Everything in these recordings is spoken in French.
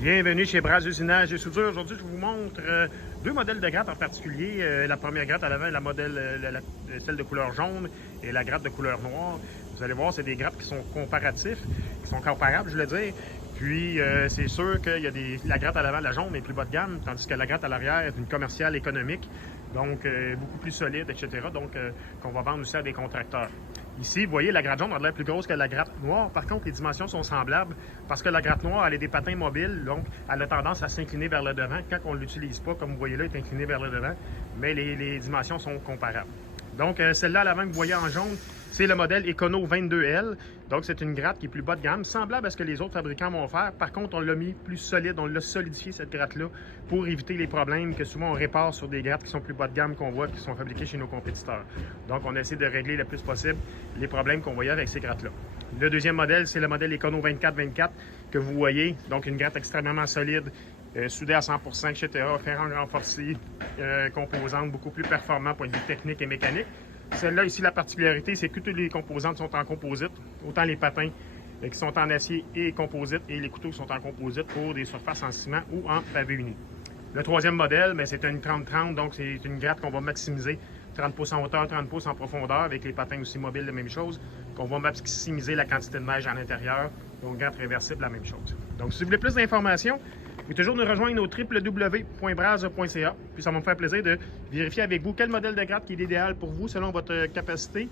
Bienvenue chez Bras Usinage et Soudure. Aujourd'hui, je vous montre deux modèles de gratte en particulier. La première gratte à l'avant, celle de couleur jaune et la gratte de couleur noire. Vous allez voir, c'est des grattes qui sont comparatifs, qui sont comparables, je veux dire. Puis, c'est sûr que la gratte à l'avant, la jaune, est plus bas de gamme, tandis que la gratte à l'arrière est une commerciale économique, donc beaucoup plus solide, etc. Donc, qu'on va vendre aussi à des contracteurs. Ici, vous voyez, la gratte jaune a l'air plus grosse que la gratte noire. Par contre, les dimensions sont semblables parce que la gratte noire, elle a des patins mobiles, donc elle a tendance à s'incliner vers le devant. Quand on ne l'utilise pas, comme vous voyez là, elle est inclinée vers le devant, mais les dimensions sont comparables. Donc, celle-là à l'avant que vous voyez en jaune, c'est le modèle Econo 22L. Donc, c'est une gratte qui est plus bas de gamme, semblable à ce que les autres fabricants vont faire. Par contre, on l'a mis plus solide, on l'a solidifié, cette gratte-là, pour éviter les problèmes que souvent on répare sur des grattes qui sont plus bas de gamme qu'on voit, qui sont fabriquées chez nos compétiteurs. Donc, on essaie de régler le plus possible les problèmes qu'on voyait avec ces grattes-là. Le deuxième modèle, c'est le modèle Econo 24-24 que vous voyez. Donc, une gratte extrêmement solide, soudée à 100%, etc., ferrant renforcé, composantes beaucoup plus performants point de vue technique et mécanique. Celle-là, ici, la particularité, c'est que toutes les composantes sont en composite, autant les patins qui sont en acier et composite, et les couteaux sont en composite pour des surfaces en ciment ou en pavé uni. Le troisième modèle, c'est une 30-30, donc c'est une gratte qu'on va maximiser 30 pouces en hauteur, 30 pouces en profondeur, avec les patins aussi mobiles, la même chose, qu'on va maximiser la quantité de neige à l'intérieur, donc gratte réversible, la même chose. Donc, si vous voulez plus d'informations, vous pouvez toujours nous rejoindre au www.braz.ca. Puis ça va me faire plaisir de vérifier avec vous quel modèle de gratte qui est idéal pour vous selon votre capacité,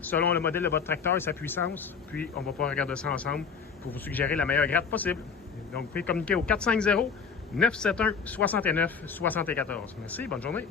selon le modèle de votre tracteur et sa puissance. Puis on va pouvoir regarder ça ensemble pour vous suggérer la meilleure gratte possible. Donc, vous pouvez communiquer au 450-971-69-74. Merci, bonne journée.